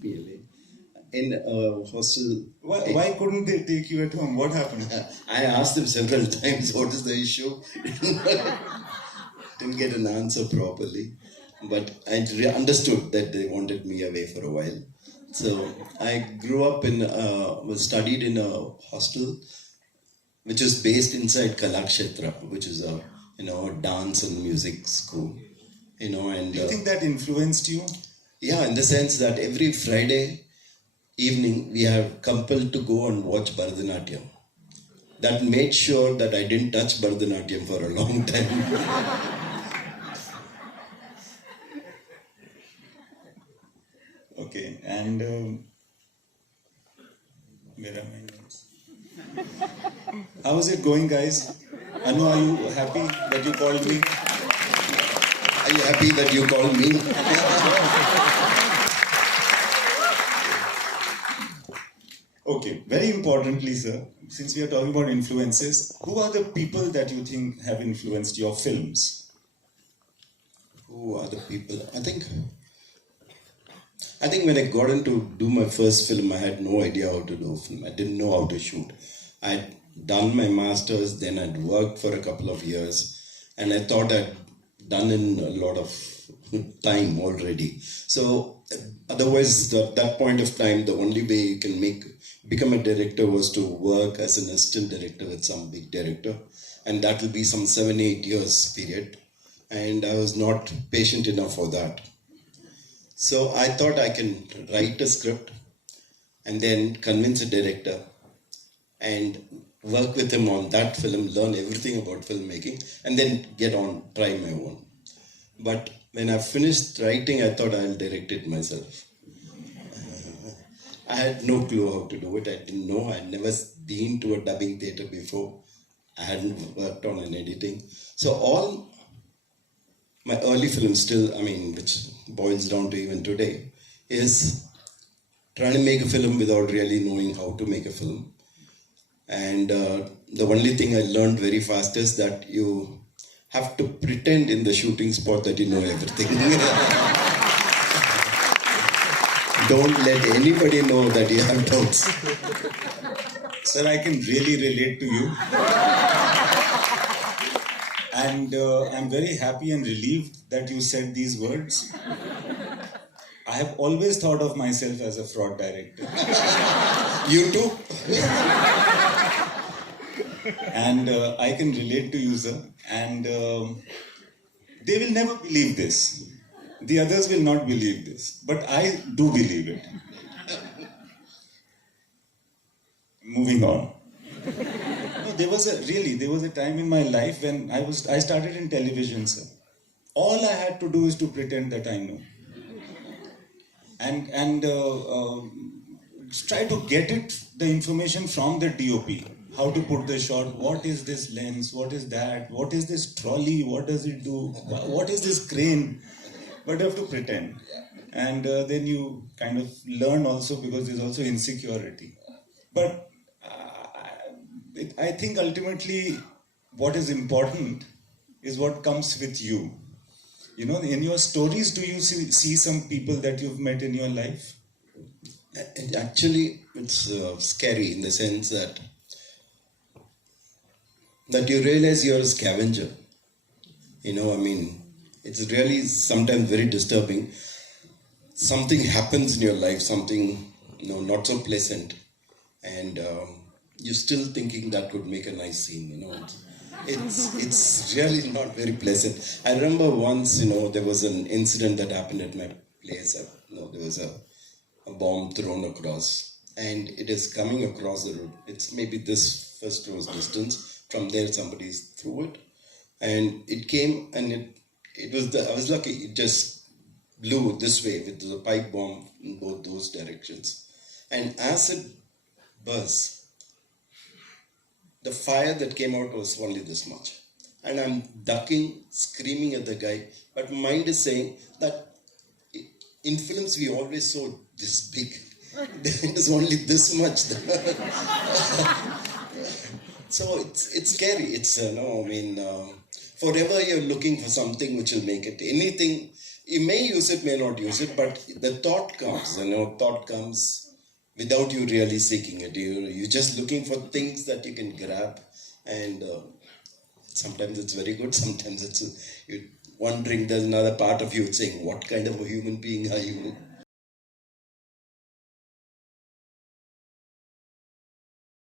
PLA. In hostel. Why couldn't they take you at home? What happened? I asked them several times, what is the issue? Didn't get an answer properly. But I understood that they wanted me away for a while. So I grew up studied in a hostel, which is based inside Kalakshetra, which is a dance and music school. And do you think that influenced you? Yeah, in the sense that every Friday evening we are compelled to go and watch Bharatanatyam. That made sure that I didn't touch Bharatanatyam for a long time. Okay, and where am I? How is it going, guys? Anu, are you happy that you called me? Are you happy that you called me? Okay, very importantly, sir, since we are talking about influences, who are the people that you think have influenced your films? Who are the people? I think when I got into do my first film, I had no idea how to do a film. I didn't know how to shoot. I'd done my master's, then I'd worked for a couple of years, and I thought I'd done in a lot of time already. So otherwise, at that point of time, the only way you can become a director was to work as an assistant director with some big director, and that will be some 7-8 years period. And I was not patient enough for that. So I thought I can write a script and then convince a director and work with him on that film, learn everything about filmmaking, and then try my own. But when I finished writing, I thought I'll direct it myself. I had no clue how to do it. I didn't know. I'd never been to a dubbing theatre before. I hadn't worked on an editing. So all my early films still, which boils down to even today, is trying to make a film without really knowing how to make a film. And the only thing I learned very fast is that you have to pretend in the shooting spot that you know everything. Don't let anybody know that you have doubts. Sir, I can really relate to you. And I'm very happy and relieved that you said these words. I have always thought of myself as a fraud director. You too? And I can relate to you, sir. And they will never believe this. The others will not believe this. But I do believe it. Moving on. No, there was a time in my life when I started in television, sir. All I had to do is to pretend that I know. And try to get the information from the DOP. How to put the shot, what is this lens, what is that, what is this trolley, what does it do, what is this crane? But you have to pretend. And then you kind of learn also, because there's also insecurity. But I think ultimately what is important is what comes with you. In your stories, do you see some people that you've met in your life? Actually, it's scary in the sense that you realize you're a scavenger. It's really sometimes very disturbing. Something happens in your life, something not so pleasant, and you're still thinking that could make a nice scene. It's really not very pleasant. I remember once, there was an incident that happened at my place. There was a bomb thrown across, and it is coming across the road. It's maybe this first row's distance. From there, somebody's threw it, and it came, and I was lucky. It just blew this way with the pipe bomb in both those directions, and as it burst, the fire that came out was only this much, and I'm ducking, screaming at the guy, but mind is saying that in films we always saw this big. It is only this much. So it's scary. It's forever you're looking for something which will make it. Anything, You may use it, may not use it, but the thought comes. Thought comes without you really seeking it. You're just looking for things that you can grab, and sometimes it's very good. Sometimes it's you're wondering. There's another part of you saying, "What kind of a human being are you?"